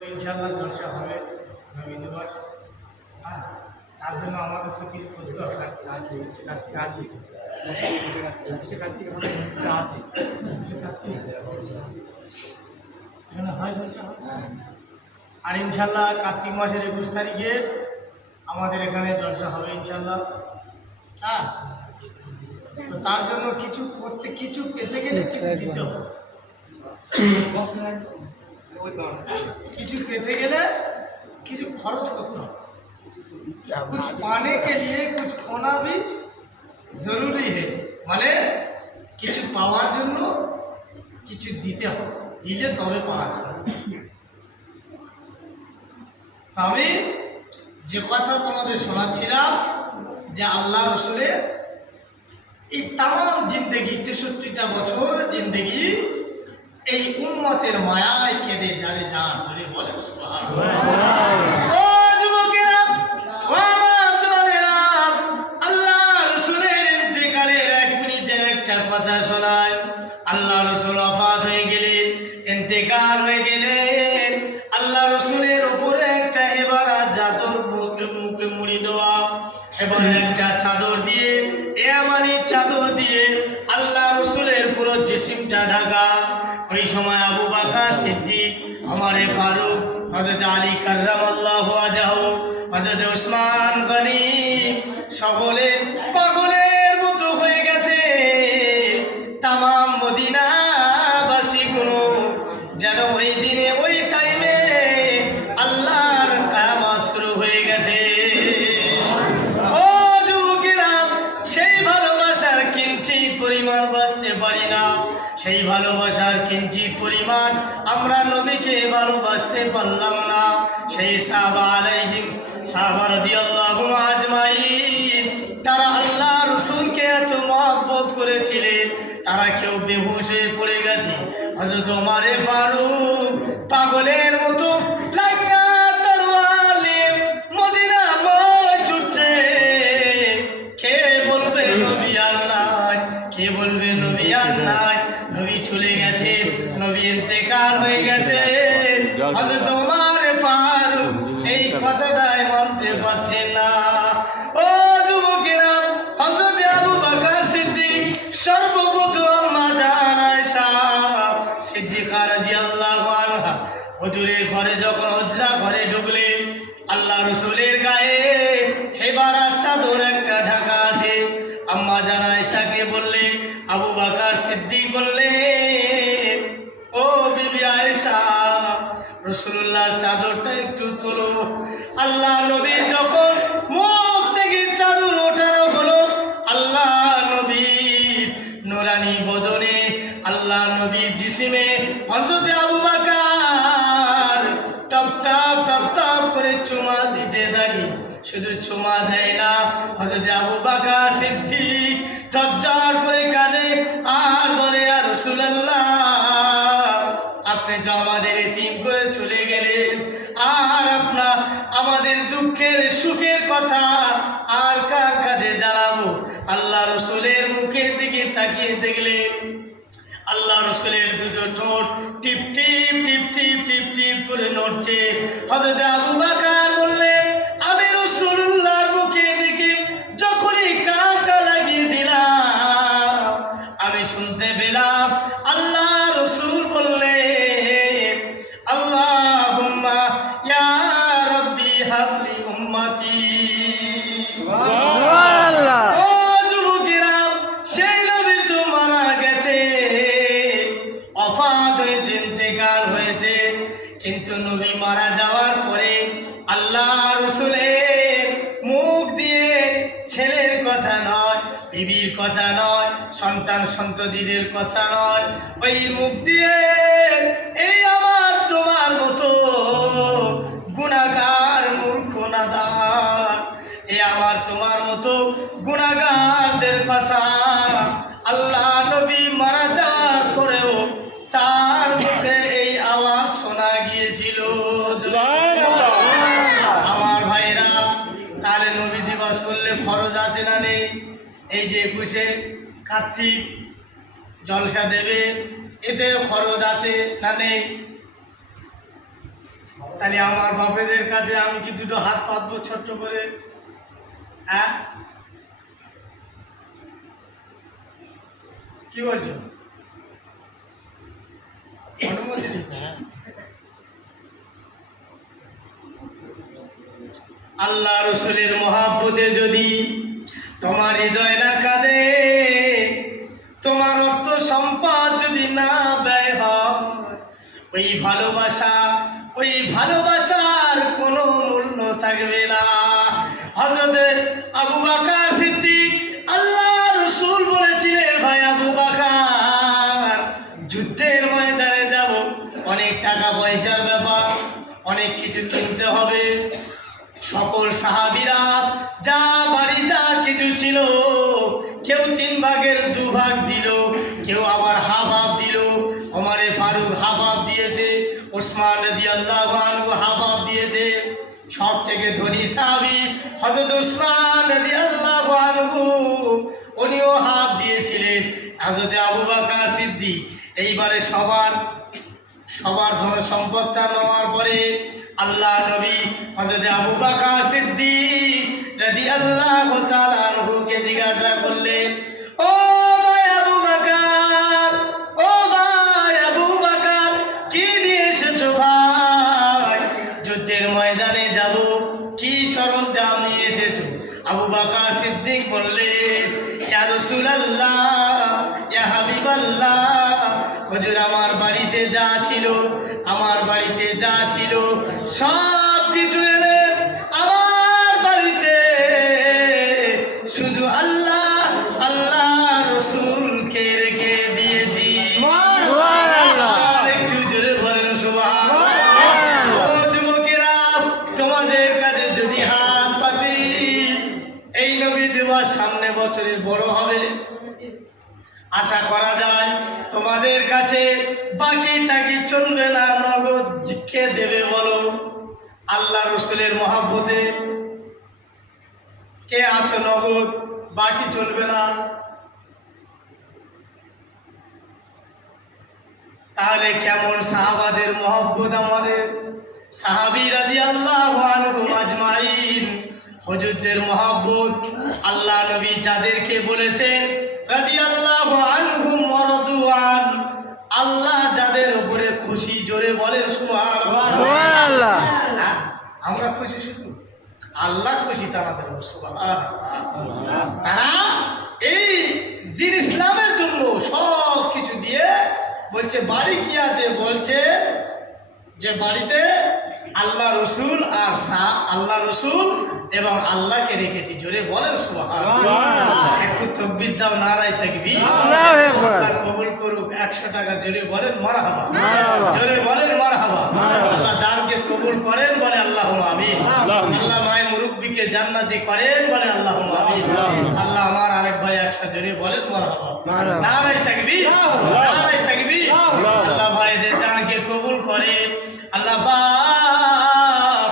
ইনশাআল্লাহ জলসা হবে নবী দিবস। হ্যাঁ, তার জন্য আমাদের তো কিছু করতে হবে। আর ইনশাআল্লাহ কার্তিক মাসের 21 তারিখে আমাদের এখানে জলসা হবে ইনশাআল্লাহ। হ্যাঁ, তো তার জন্য কিছু করতে, কিছু পেতে গেলে কিছু দিতে হবে। কিছু পেতে গেলে কিছু খরচ করতে হবে। कुछ पाने के लिए कुछ खोना भी जरूरी है, মানে কিছু পাওয়ার জন্য কিছু দিতে হবে, দিলে তবে পাওয়া যাবে। আমি যে কথা তোমাদের শোনাচ্ছিলাম যে আল্লাহ রসুলের এই তাম জিন্দেগি 63টা বছর জিন্দেগি এই উম্মতের মায়ায় কেঁদে যারে যার ধরে বলে সুবহানাল্লাহ। ও যুবকেরা, ও আমার জওয়ানেরা, আল্লাহ রসুলের ইন্তেকালের 1 মিনিটের একটা কথা শোনায়। আল্লাহ রসুল ওফাত হয়ে গেলেন, ইন্তেকাল হয়ে গেলেন। আল্লাহ রসুলের উপরে একটা হেবারা চাদর, মুখে মুড়ি দেওয়া হেবারা একটা চাদর দিয়ে, এমানি চাদর দিয়ে আল্লাহ রসুলের পুরো জিসিমটা ঢাকা। ওই সময় আবু বকর সিদ্দিক, ওমরে ফারুক, হযরত আলী কাররামাল্লাহু ওয়াজহু, হযরত উসমান গনি সকলে পাগলের মতো হয়ে গেছে। তাম মদিনাবাসীগুলো যেন ওই দিনে ওই টাইমে আল্লাহর কিয়ামত শুরু হয়ে গেছে। ও যুবকেরা, সেই ভালোবাসার কিঞ্চিত পরিমাণ বাঁচতে পারি না, সেই ভালোবাসার কিঞ্চিত পরিমাণ আমরা নবীকে ভালোবাসতে পারলাম না। সেই সাহাবা আলাইহিম সাহাবা রাদিয়াল্লাহু আজমাইন, তারা আল্লাহ রাসূলকে এত মহব্বত করেছিলেন, তারা কেউ বেহুশ হয়ে পড়ে গেছে। হযরত ওমরে ফারুক পাগলের মতো লাগা তরোয়ার নিয়ে মদিনাময় ছুটছে। কে বলবে নবী আর নাই, কে বলবে নবী আর নাই, নবী চলে গেছে, নবী ইন্তেকাল হয়ে গেছে। হযরত ওমরে ফারুক এই কথাটাই মানতে পারছেন না। ও যুবকেরা, হযরত আবু বকর সিদ্দিক সর্বপ্রথম মা জান আয়েশা সিদ্দিকা রাদিয়াল্লাহু আনহা হুজুরের ঘরে যখন হুজরা ঘরে ঢুকলেন, আল্লাহ রাসূলের গায়ে হেবারা চাদর একটা ঢাকা আছে। আম্মা জান আয়েশাকে বললে, আবু বকর সিদ্দিক বললে, ও বিবি আয়েশা, রাসূলুল্লাহর চাদরটা একটু তোলো। আল্লাহ নবীর যখন মুখ থেকে চাদর ওঠানো হলো, আল্লাহ নবীর নূরানি বদনে, আল্লাহ নবীর জিসিমে হযরত আবু বকর টপ টপ টপ টপ করে চুমা দিতে থাকে। শুধু চুমা দেয় না, হযরত আবু বকর সিদ্দিক ঝরঝর করে কাঁদে আর বলে, ইয়া রাসূলুল্লাহ, আপনি তো আমাদের এতিম করে চলে গেলেন, আর আপনার আমাদের দুঃখের সুখের কথা আর কার কাছে জানাবো। আল্লাহ রসুলের মুখের দিকে তাকিয়ে দেখলেন, আল্লাহ রসুলের দুটো ঠোঁট টিপ টিপ টিপ টিপ টিপ টিপ করে নড়ছে। হযরত আবু বকর বললেন, আমি রাসূলুল্লাহর মুখের দিকে যখনই কাঁটা লাগিয়ে দিলাম, আমি শুনতে পেলাম আল্লাহ রসুল বললেন, আল্লাহুম্মা ইয়া রাব্বি হাবলি উম্মতি। সুবহানাল্লাহ। ও যুবকেরা, সেই নবী তো মারা গেছে, ওফাত হয়েছে, ইন্তেকাল হয়েছে, কিন্তু নবী মারা যাওয়ার পরে আল্লাহ রসুলের মুখ দিয়ে ছেলের কথা নয়, বিবির কথা নয়, সন্তান সন্ততিদের কথা নয়, ওই মুখ দিয়ে এই আমার তোমার মতো গুনাহগার মূর্খ নাদান, এই আমার তোমার মতো গুনাহগারদের কথা আল্লাহ নবী মারা যাওয়ার পরেও তার মুখে এই আওয়াজ শোনা গিয়েছিল। আমার ভাইরা, তাহলে নবী দিবস করলে খরচ আছে না নেই? এই যে 21শে কার্তিক জলসা দেবে, এতে খরচ আছে না নেই? তাহলে আমার বাপেদের কাছে আমি কি দুটো হাত পাতবো ছোট্ট করে? হ্যাঁ, কি বলছো? অনুমতি দিচ্ছি। আল্লাহ রসুলের মহাব্বতে যদি তোমার হৃদয় না কাঁদে, তোমার অর্থ সম্পদ যদি না ব্যয় হয়, ওই ভালোবাসার কোনো মূল্য থাকবে না। হযরত আবু বকর সিদ্দিক, আল্লাহ রসূল বলেছিলেন, ভাই আবু বকর, যুদ্ধের ময়দানে যাব, অনেক টাকা পয়সার ব্যাপার, অনেক কিছু কিনতে হবে। সকল সাহাবীরা যা বাড়ি যা কিছু ছিল, কেউ 3 ভাগের 2 ভাগ দিল, কেউ আবার হাফ দিল। ওমরে ফারুক হাফ দিয়েছে, ওসমান রাদিয়াল্লাহু আনহু হাফ দিয়েছে। সব থেকে ধনী সাহাবী হযরত ওসমান রাদিয়াল্লাহু আনহু, উনিও হাফ দিয়েছিলেন। হযরত আবু বকর সিদ্দিক এইবারে সবার ধন সম্পদটা নেওয়ার পরে আল্লাহ নবী হযরত আবু বকর সিদ্দিক রাদিয়াল্লাহু তাআলা আনহুকে জিজ্ঞাসা করলেন, ও ভাই আবু বকর, ও ভাই আবু বকর, কি নিয়ে এসেছো ভাই? যুদ্ধের ময়দানে যাব, কি সরঞ্জাম নিয়ে এসেছো? আবু বকর সিদ্দিক বললেন, ইয়া রাসূলুল্লাহ, ইয়া হাবিবাল্লাহ, হুজুর আমার বাড়িতে যা ছিল সব কিছু এনে আমার বাড়িতে শুধু আল্লাহ রসুলকে রেখে দিয়েছি। একটু জোরে বলেন সুবহানাল্লাহ। ও যুবকেরা, তোমাদের কাছে যদি হাত পাতি, এই নবী দেওয়া সামনে বছরে বড় হবে, আশা করা যায় তোমাদের কাছে বাকি টাকি চলবে না, নগদ কে দেবে বলো? আল্লাহ রসুলের মহাব্বতে কে আছো নগদ বাকি চলবে না? তাহলে কেমন সাহাবাদের মহব্বত আমাদের? সাহাবী রাদিয়াল্লাহু আনহুম আজমাইন, হুজুরদের মহব্বত আল্লাহ নবী যাদেরকে বলেছেন রাদিয়াল্লাহু আনহুম ওয়া রাদু আন, আল্লাহ যাদের উপরে খুশি, জোরে বলেন সুবহানাল্লাহ। আমরা খুশি, শুধু আল্লাহ খুশি তাদের উপর, সুবহানাল্লাহ। তারা এই দ্বীন ইসলামের জন্য সব কিছু দিয়ে বলছে, বাড়ি কি আছে? বলছে যে বাড়িতে আল্লাহ রসুল আর আল্লাহ রসুল এবং আল্লাহকে রেখেছি। জোরে বলেন সুবহানাল্লাহ। একটু তাকবীর দাও, নারায়ে তাকবীর। আল্লাহ কবুল করুক। 100 টাকা জোরে বলেন মারহাবা, জোরে বলেন মারহাবা। আল্লাহ দানকে কবুল করেন, বলে আল্লাহুম্মা আমিন। আল্লাহ মায়ের মুরব্বিকে জান্নাতি করেন, বলে আল্লাহুম্মা আমিন। আল্লাহ আমার আরেক ভাই 100 জোরে বলেন মারহাবা, নারায়ে তাকবীর, নারায়ে তাকবীর। আল্লাহ ভাইদের দানকে কবুল করেন। আল্লাহ পাক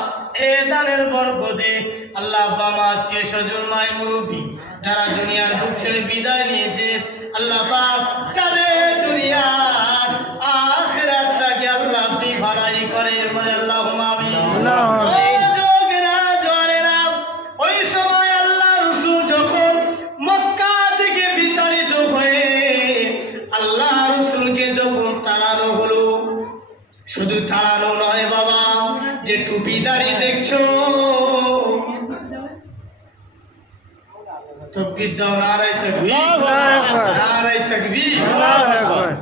এ দানের বরকতে আল্লাহ আব্বা মা আত্মীয় স্বজন মায়ের মুরব্বী যারা দুনিয়ার বুক ছেড়ে বিদায় নিয়েছে, আল্লাহ পাক তাদের দুনিয়ার আখিরাতটাকে আল্লাহ আপনি ভালাই করেন, বলে আল্লাহুম্মা আমিন। ওই সময় আল্লাহ রাসূল যখন মক্কা থেকে বিতাড়িত হয়ে আল্লাহ রাসূলকে যখন তাড়ানো হলো, শুধু তাড়ানো নয় বাবা, যে টুপি দাড়ি দেখছো, তাকবীর দাও, নারায়ে তাকবীর, নারায়ে তাকবীর।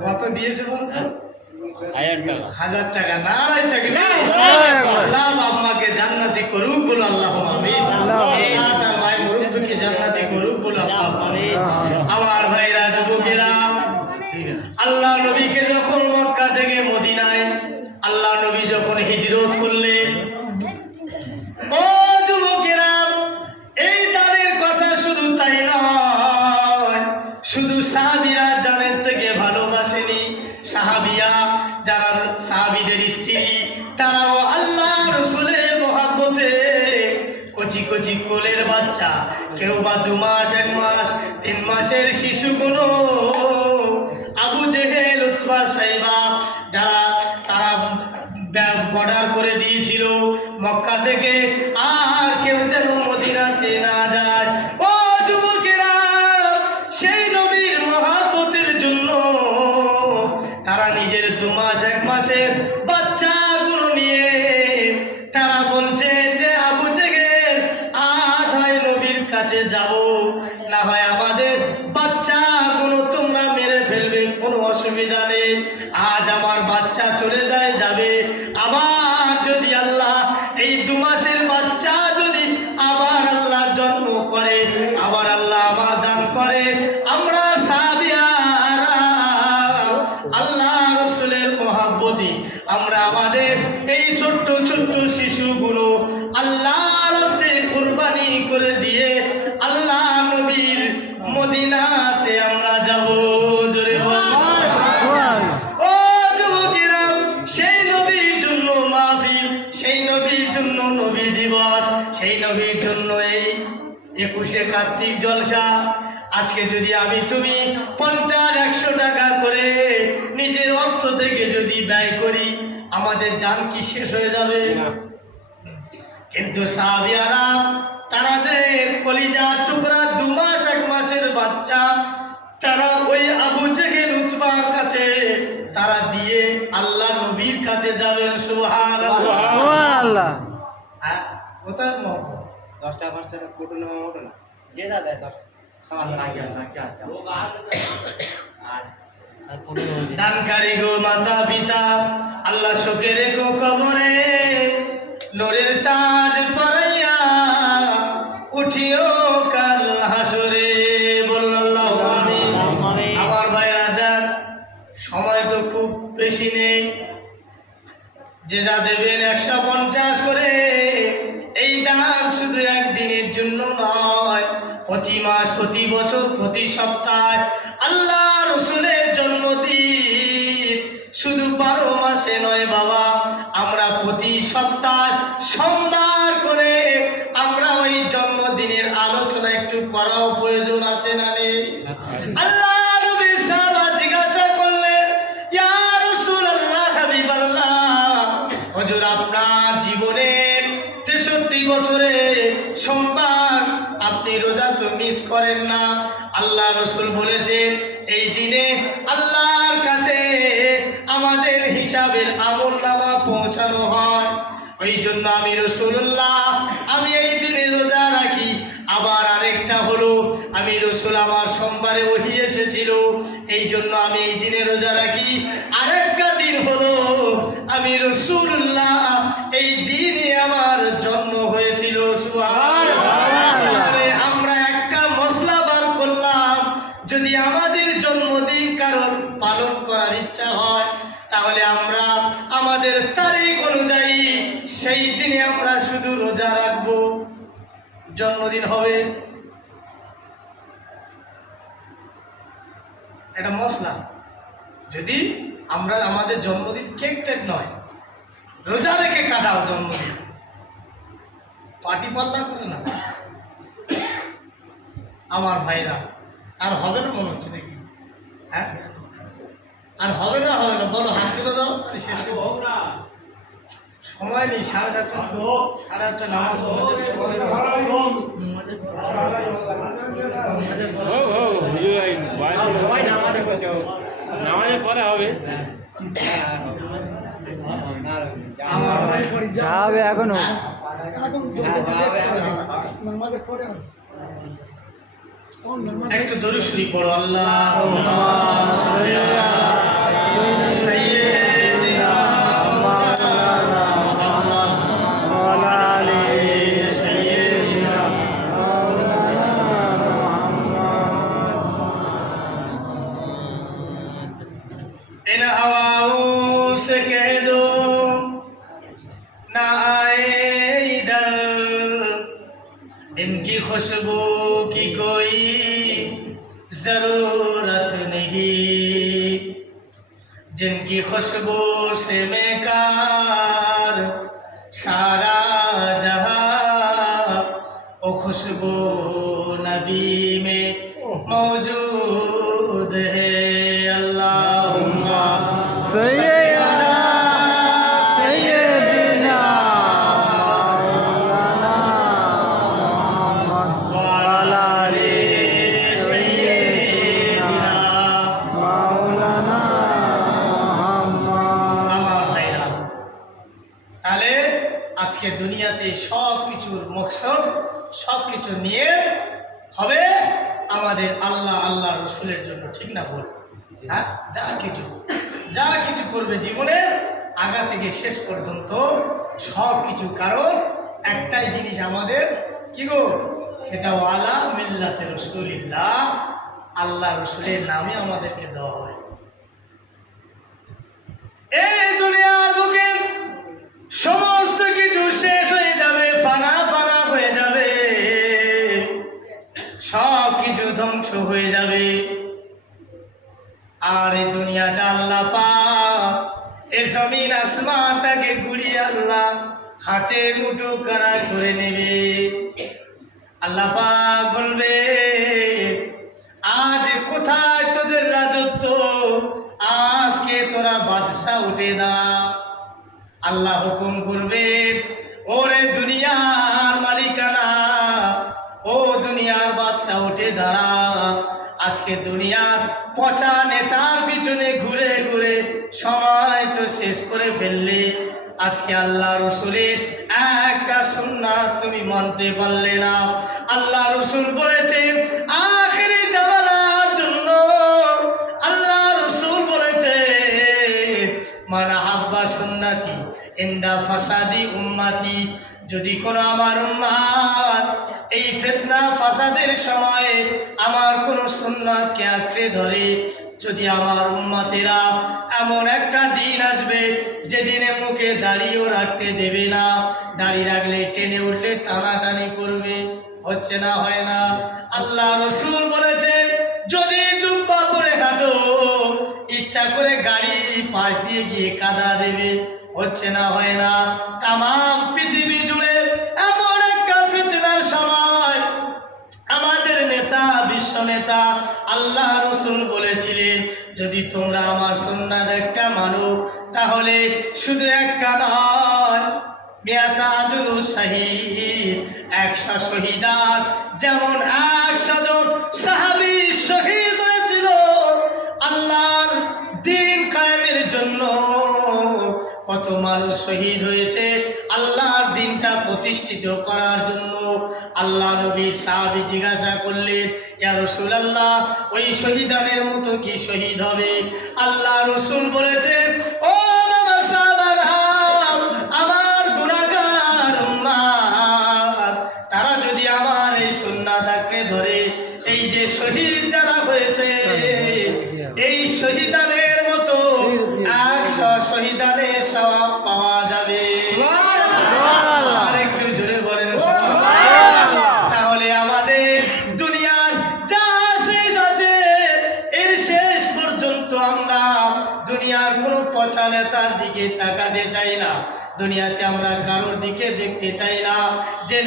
কত দিয়েছে বলো তো? 1000 টাকা। নারায়ে তাকবীর। আল্লাহ আম্মাকে জান্নাতি করুক, বলো আল্লাহুম্মা আমিন। আল্লাহ মায়ের মুরব্বিকে জান্নাতি করুক, বলো আল্লাহুম্মা আমিন। আমার ভাইরা, যুবকেরা, আল্লাহ নবীকে যখন মক্কা থেকে মদিনায় আল্লাহ নবী যখন হিজরত করলেন, ও যুবকেরা, এই দানের কথা শুধু তাই নয়, শুধু সাহাবীরা জানের থেকে ভালোবাসেনি, সাহাবিয়া যারা সাহাবীদের স্ত্রী তারাও আল্লাহ রসুলের মহব্বতে কচি কচি কোলের বাচ্চা, কেউ বা 2 মাস 1 মাস 3 মাসের শিশুগুলো, আবু জেহেল উতবা সাইবা যারা তারা বর্ডার করে দিয়েছিল, মক্কা থেকে আর কেউ যেন মদিনাতে না যায়। ও যুবকেরা, সেই নবীর মহব্বতের জন্য তারা নিজের 2 মাস 1 মাসের বাচ্চাগুলো নিয়ে তারা বলছে যে আবু জেহেল আজ হয় নবীর কাছে যাব, না হয় আমাদের বাচ্চাগুলো তোমরা মেরে ফেলবে, কোনো অসুবিধা নেই। আজ আমার বাচ্চা চলে যায় যাবে, আবার যদি আল্লাহ এই 2 মাসের বাচ্চা যদি আবার আল্লাহ জন্ম করে, আবার আল্লাহ আমার দান করে, আমরা সাহাবীরা আল্লাহ রাসূলের মহব্বতে আমরা আমাদের এই ছোট্ট ছোট্ট শিশুগুলো আল্লাহর রাস্তায় কুরবানি করে দিয়ে আল্লাহ নবীর মদিনাতে আমরা যাব। জোরে বলুন। ও যুবকেরা, সেই নবীর জন্য মাহফিল, সেই নবীর জন্য নবী দিবস, সেই নবীর জন্য এই 21শে কার্তিক জলসা। আজকে যদি আমি তুমি 50-100 টাকা করে নিজের অর্থ থেকে যদি ব্যয় করি, আমাদের জান কি শেষ হয়ে যাবে? কিন্তু সাহাবীরা তাদের কলিজার টুকরা 2 মাস 1 মাসের বাচ্চা তারা ওই আবু জেহেল উতবার কাছে তারা দিয়ে আল্লাহ নবীর কাছে যাবেন। সুবহানাল্লাহ সুবহানাল্লাহ। হ্যাঁ, কোথায় 10টা 5টা কোটল মোটো না যে দাদা 10 সমান লাগে না কি আছে আর দানকারী গো মাতা পিতা, আল্লাহ শোকে রেখো কবরে, নূরের তাজ পরাইয়া উঠিও কাল হাসরে। বলুন আল্লাহু আমিন। আমার ভাইরা দেন, সময় তো খুব বেশি নেই, যে যা দেবেন 150 করে। এই দান শুধু একদিনের জন্য নয়, প্রতি মাস, প্রতি বছর, প্রতি সপ্তাহে আল্লাহ রাসূলের জন্মদিন শুধু 12 মাসে নয় বাবা, আমরা প্রতি সপ্তাহে সোমবার করে আমরা ওই জন্মদিনের আলোচনা একটু করাও প্রয়োজন আছে না নেই? আল্লাহ নবী সাহাবা জিজ্ঞাসা করলেন, ইয়া রাসূলুল্লাহ, হাবিবাল্লাহ, হুজুর আপনার জীবনের 63 বছরে সোমবার আপনি রোজা তো মিস করেন না। আল্লাহ রাসূল বলেছেন, এই দিনে আল্লাহর কাছে আমাদের হিসাবের আমলনামা পৌঁছানো হয়। ওই জন্য আমি রাসূলুল্লাহ আমি এই দিনে রোজা রাখি। আবার আরেকটা হলো, আমি রাসূল আমার সোমবারে ওহী এসেছিল, এই জন্য আমি এই দিনে রোজা রাখি। আরেকটা দিন হলো, আমি রাসূলুল্লাহ এই দিনে আমার জন্ম হয়েছিল। সুবহানাল্লাহ। আমরা একটা মশলা বার করলাম, যদি আমাদের জন্মদিন কারোর পালন করার ইচ্ছা হয়, তাহলে আমরা আমাদের তারিখ অনুযায়ী সেই দিনে আমরা শুধু রোজা রাখবো, জন্মদিন হবে। এটা মশলা। যদি আমরা আমাদের জন্মদিন কেক টেক নয়, রোজা রেখে কাটাও জন্মদিন, পার্টি পাল্লা করে না। আমার ভাইরা, আর হবে না মনে হচ্ছে নাকি? হ্যাঁ, আর হবে না, হবে না, বলো, হাত তুলে দাও, শেষ করবো না, সময় নেই। 7:30 নামাজ নামাজের পরে হবে, যাবে এখনো একটু দরুদ শরীফ পড়ো। আল্লাহুম্মা সাল্লি আলা সাইয়্যিদিনা মাওলানা মুহাম্মদ ওয়া আলা আলি সাইয়্যিদিনা মাওলানা মুহাম্মদ। इन हवाओं से कह दो ना आए इधर, इनकी खुशबू की कोई जरूरत नहीं, जिनकी खुशबू से बेकार सारा जहां, वो खुशबू नबी में मौजूद है। अल्लाहुम्मा सैय्यिदना তাহলে আজকে দুনিয়াতে সব কিছুর মকসদ, সব কিছু নিয়ে হবে আমাদের আল্লাহ আল্লাহ রসুলের জন্য, ঠিক না বল? হ্যাঁ, যা কিছু করবে জীবনে আগা থেকে শেষ পর্যন্ত সব কিছু, কারণ একটাই জিনিস আমাদের কি গো, সেটা ওয়ালা মিল্লাতে রসুলিল্লাহ, আল্লাহ রসুলের নামে আমাদেরকে দেওয়া হবে। এই দুনিয়ার বুকে সমস্ত কিছু শেষ হয়ে যাবে, ফানা ফানা হয়ে যাবে, সব কিছু ধ্বংস হয়ে যাবে। আর এই দুনিয়াটা আল্লাহ পাক, এই জমিন আসমানটাকে ঘুরিয়ে আল্লাহ হাতে মুঠো করা করে নেবে। আল্লাহ পাক বলবে, আজ কোথায় তোদের রাজত্ব, আজকে তোরা বাদশাহ উঠে দাঁড়া। আল্লাহ হুকুম করবে, ওরে দুনিয়ার মালিকানা, ও দুনিয়ার বাদশাহ উঠে দাঁড়া। আজকে দুনিয়ার পচা নেতার পিছনে ঘুরে ঘুরে সময় তো শেষ করে ফেললে, আজকে আল্লাহ রসুলের একটা সুন্নাত তুমি মানতে পারলে না। আল্লাহ রসুল বলেছেন আখিরি জামানার জন্য, আল্লাহ রসুল বলেছে মান আহাব্বা সুন্নতি ইনদা ফাসাদি উম্মতি, যদি কোনো আমার উম্মাত এই ফিতনা ফাসাদের সময়ে আমার কোন সুন্নাতকে আঁকড়ে ধরে, যদি আমার উম্মতেরা এমন একটা দিন আসবে যেদিনে মুখে দাড়িও রাখতে দেবে না, দাড়ি রাখলে টেনে উঠলে টানাটানি করবে, হচ্ছে না, হয় না। আল্লাহ রসুল বলেছেন যদি জুব্বা করে হাঁটো, ইচ্ছা করে গাড়ি পাশ দিয়ে গিয়ে কাদা দেবে, হচ্ছে না, হয় না। তামাম পৃথিবী জুড়ে এমন একটা ফিতনার সময় আমাদের নেতা, বিশ্ব নেতা আল্লাহ রসুল বলেছিলেন যদি তোমরা আমার সুন্নাত একটা মানো, তাহলে শুধু একটা নয়, মিয়াতাজুল শাহীদ, 100 শহীদার, যেমন 100 জন সাহাবী শহীদ হয়েছিল আল্লাহর দ্বীন কায়েমের জন্য। কত মানুষ শহীদ হয়েছে আল্লাহর দ্বীনটা প্রতিষ্ঠিত করার জন্য। আল্লাহ নবীর সাহাবী জিজ্ঞাসা করলেন, ইয়া রাসূলুল্লাহ, ওই শহীদানের মতো কি শহীদ হবে? আল্লাহ রসুল বলেছেন, ও বাবা সাহাবারা, আমার গুনাহগার উম্মত, তারা যদি আমার এই সুন্নাত আঁকড়ে ধরে, এই যে শহীদ যারা হয়েছে, এই শহীদানের মতো 100 শহীদানের সওয়াব পাওয়া যাবে। আর একটু জোরে বলেন সুবহানাল্লাহ। তাহলে আমাদের দুনিয়ার যা শেষ আছে, এর শেষ পর্যন্ত আমরা দুনিয়ার কোনো পচা নেতার দিকে তাকাতে চাই না, দুনিয়াতে আমরা কারোর দিকে দেখতে চাই না। যে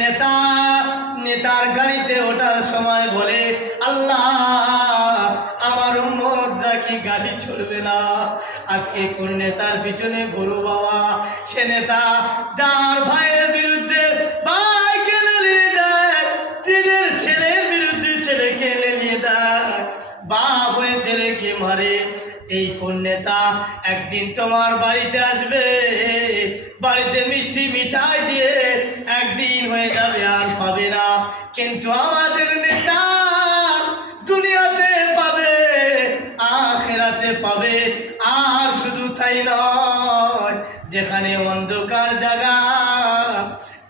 নেতার গাড়িতে ওঠার সময় বলে, আল্লাহ আমার উম্মতরা কি গাড়ি চলবে না, আজকে কোন নেতার পিছনে গরু বাবা, সে নেতা যার ভাইয়ের বিরুদ্ধে ভাইকে লেলিয়ে দেয়, নিজের ছেলের বিরুদ্ধে ছেলেকে লেলিয়ে দেয়, বাপ হয়ে ছেলেকে মারে, এই কোন নেতা একদিন তোমার বাড়িতে আসবে, বাড়িতে মিষ্টি মিঠাই দিয়ে একদিন হয়ে যাবে, আর পাবে না। কিন্তু আমাদের নেতা দুনিয়াতে পাবে, আখিরাতে পাবে। আর শুধু তাই নয়, যেখানে অন্ধকার জায়গা,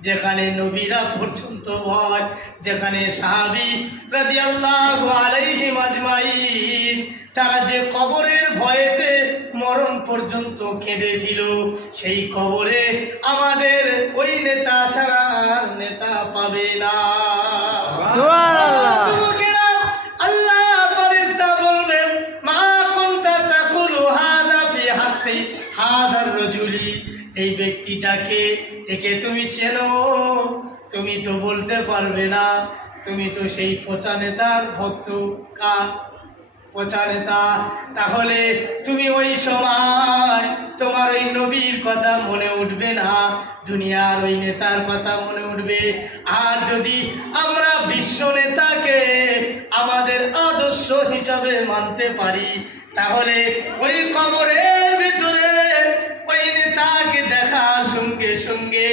যেখানে নবীরা পর্যন্ত ভয়, যেখানে সাহাবী রাদিয়াল্লাহু আলাইহিম আজমাইন তারা যে কবরের ভয়েতে মরণ পর্যন্ত কেঁদেছিল, সেই কবরে আমাদের ওই নেতা ছাড়া আর নেতা পাবে না। সুবহানাল্লাহ। আল্লাহ ফেরেশতা বলবেন, মা কুনতা তাকুলু হাযা ফি হাক্কি হাযার রাজুলি, এই ব্যক্তিটাকে, একে তুমি চেনো? তুমি তো বলতে পারবে না, তুমি তো সেই পচা নেতার ভক্ত। কার পচা নেতা? তাহলে তুমি ওই সময় তোমার ওই নবীর কথা মনে উঠবে না, দুনিয়ার ওই নেতার কথা মনে উঠবে। আর যদি আমরা বিশ্ব নেতাকে আমাদের আদর্শ হিসাবে মানতে পারি, তাহলে ওই কবরের ভিতরে ওই নেতা আল্লাহকে দেখার সঙ্গে সঙ্গে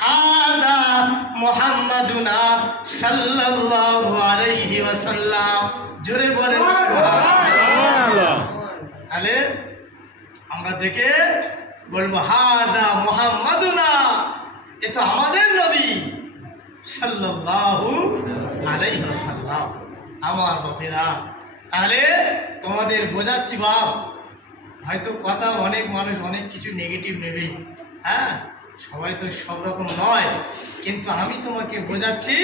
হাযা মুহাম্মাদুনা সাল্লাল্লাহু আলাইহি ওয়াসাল্লাম, জোরে বলেন সুবহানাল্লাহ। তাহলে আমরা দেখে বলবো হাযা মুহাম্মাদুনা, এ তো আমাদের নবী সাল্লাল্লাহু আলাইহি ওয়াসাল্লাম। আমার বাপেরা, তাহলে তোমাদের বোঝাচ্ছি বাপ, হয়তো কথা অনেক মানুষ অনেক কিছু নেগেটিভ নেবে, হ্যাঁ, সবাই তো সব রকম নয়, কিন্তু আমি তোমাকে বোঝাচ্ছি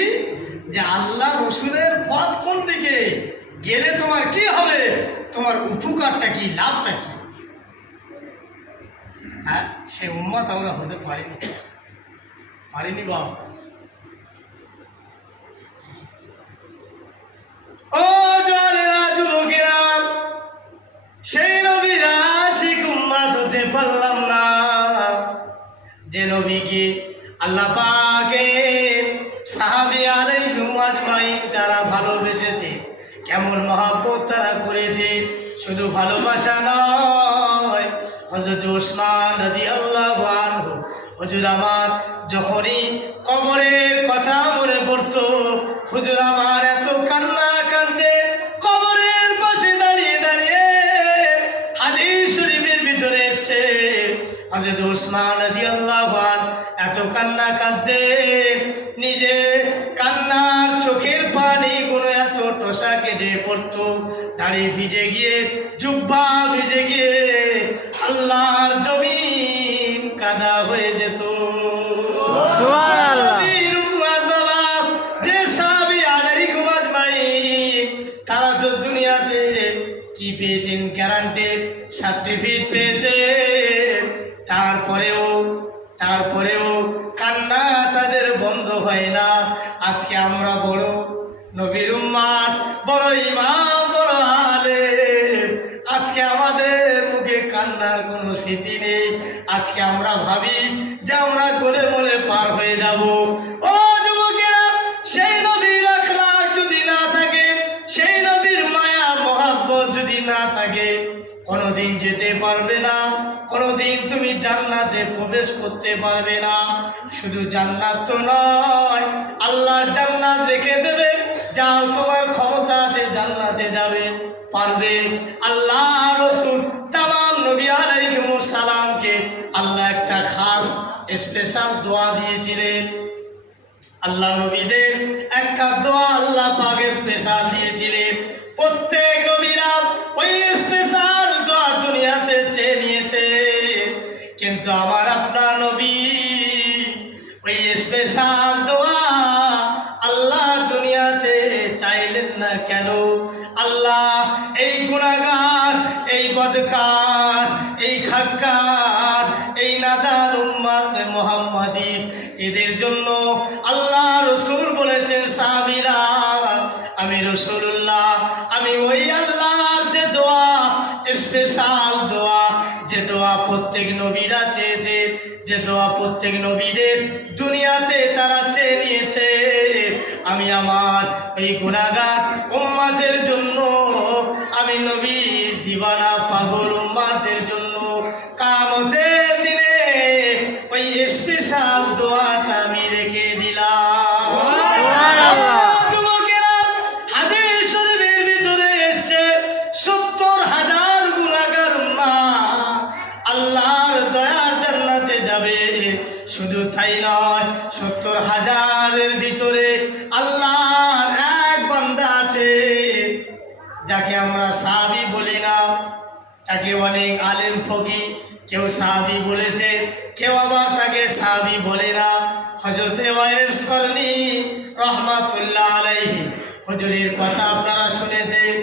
যে আল্লাহ রসুলের পথ কোন দিকে গেলে তোমার কি হবে, তোমার উপকারটা কি, লাভটা কি। হ্যাঁ, সে উম্মত আমরা হতে পারিনি বাপ। ও জওয়ানেরা, যুবকেরা, সেই নবীর আশিক উম্মত হতে পারলাম না যে নবীকে আল্লাহ পাকের সাহাবী আলাইহিম আজমাইন তারা ভালোবেসেছে, কেমন মহব্বত তারা করেছে। শুধু ভালোবাসা নয়, হযরত ওসমান রাদিয়াল্লাহু আনহু, হুজুর আমার যখনই কবরের কথা মনে পড়তো, হুজুর আমার এত কান্না কাঁদে, কবরের পাশে দাঁড়িয়ে দাঁড়িয়ে। হাদিস শরীফের ভিতরে এসেছে হযরত ওসমান রাদিয়াল্লাহু আনহু এত কান্না কাঁদে, নিজে কান্নার চোখের পানি গুলো এত টোসা কেটে পড়তো, দাড়ি ভিজে গিয়ে, জুব্বা ভিজে গিয়ে আল্লাহর জমিন কাদা হয়ে যেত। যে সাহাবী আলাইহিম আজমাইন, তারা তো দুনিয়াতে কি পেয়েছেন, গ্যারান্টেড সার্টিফিকেট পেয়েছে, তারপরেও কান্না তাদের বন্ধ হয় না। আজকে আমরা বড় নবীর উম্মত, বড় ইমাম, বড় আলেম, আজকে আমাদের মুখে কান্নার কোনো স্মৃতি নেই। আজকে আমরা ভাবি যে আমরা গলে মলে পার হয়ে যাব। ও যুবকেরা, সেই নবীর আখলাক যদি না থাকে, সেই নবীর মায়া মহব্বত যদি না থাকে, কোনোদিন যেতে পারবে না, কোনোদিন তুমি জান্নাতে প্রবেশ করতে পারবে না। শুধু জান্নাত তো নয়, আল্লাহ জান্নাত রেখে দেবে, যাও তোমার ক্ষমতা আছে জান্নাতে যাবে, পারবে। আল্লাহ রসুল তামাম নবী আলাইহিমুস সালামকে আল্লাহ একটা খাস স্পেশাল দোয়া দিয়েছিলেন। আল্লাহ নবীদের একটা দোয়া আল্লাহ পাক স্পেশাল দিয়েছিলেন। প্রত্যেক নবীরা ওই স্পেশাল দোয়া দুনিয়াতে চেয়ে নিয়েছে, কিন্তু আমার আপনার নবী ওই স্পেশাল দোয়া আল্লাহ দুনিয়াতে চাইলেন না কেন? আল্লাহ এই গুনাহগার, এই বদকার, এই খাক্কার, এই নাদান উম্মত মুহাম্মাদি, এদের জন্য আল্লাহ রসুল বলেছেন, সাহাবীরা, আমি রাসূলুল্লাহ, আমি ওই আল্লাহর যে দোয়া, স্পেশাল দোয়া, যে দোয়া প্রত্যেক নবীরা চেয়েছে, যে দোয়া প্রত্যেক নবীদের দুনিয়াতে তারা চেয়ে নিয়েছে, আমি আমার এই গুনাহগার উম্মতের জন্য, আমি নবী দিওয়ানা পাগল উম্মতের জন্য কিয়ামতের দিনে ওই স্পেশাল দোয়াটা আমি রেখে দিলাম। হাদিস শরীফের ভিতরে এসেছে ৭০,০০০ গুনাহগার উম্মত আল্লাহর দয়ার জান্নাতে যাবে। শুধু তাই নয়, ৭০,০০০-এর ভিতরে আল্লাহর এক বান্দা আছে যাকে আমরা সাহাবী বলি না, তাকে অনেক আলেম ফকি কেউ সাহাবী বলেছে, কেউ আবার তাকে সাহাবী বলে না। হযরত ওয়াইস করনী রাহমাতুল্লাহ আলাইহি, হুজুরের কথা আপনারা শুনেছেন।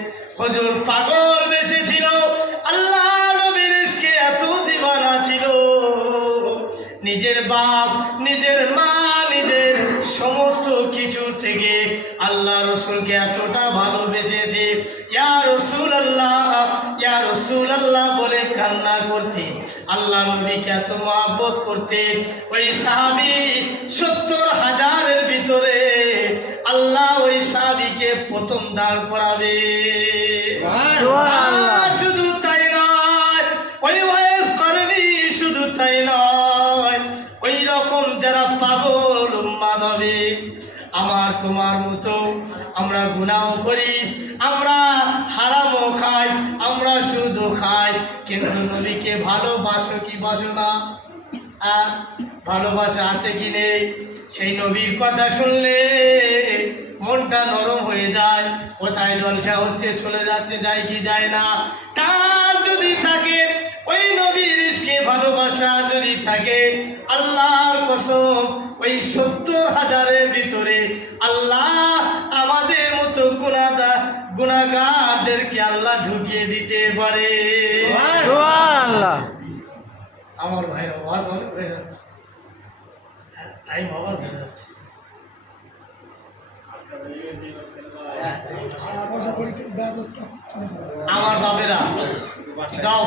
হুজুর পাগল বেশি ছিল, আল্লাহ নবীর ইশকে এত দিওয়ানা ছিল, নিজের বাপ, নিজের মা, নিজের সমস্ত কিছু থেকে আল্লাহ রসুলকে এতটা ভালোবেসেছে। ইয়া রাসূলুল্লাহ, ইয়া রাসূলুল্লাহ বলে কান্না করতে, আল্লাহ নবীকে এত মহব্বত করতে। ওই সাহাবী ৭০,০০০-এর ভিতরে আল্লাহ ওই সাহাবীকে প্রথম দাঁড় করাবে। শুধু তাই নয়, ওই ওয়াইস করনী শুধু তাই নয়, যারা পাগল উম্মাদ হবে। আমার তোমার মতো আমরা গুনাহ করি, আমরা হারামও খাই, আমরা সুদও খাই, কিন্তু নবীকে ভালোবাসো কি বাসো না? আর ভালোবাসা আছে কি নেই? সেই নবীর কথা শুনলে মনটা নরম হয়ে যায়। কোথায় জলসা হচ্ছে, চলে যাচ্ছে, যায় কি যায় না। তার যদি থাকে ওই নবীর ইশকে ভালোবাসা যদি থাকে, আল্লাহর কসম ওই 70,000-এর ভিতরে আল্লাহ আমাদের মতো গুনাহগারদেরকে আল্লাহ ঢুকিয়ে দিতে পারে। সুবহানাল্লাহ। আমার ভাই আওয়াজ অনেক হয়ে যাচ্ছে, টাইম আওয়াজ হয়ে যাচ্ছে। আমার বাবেরা দাও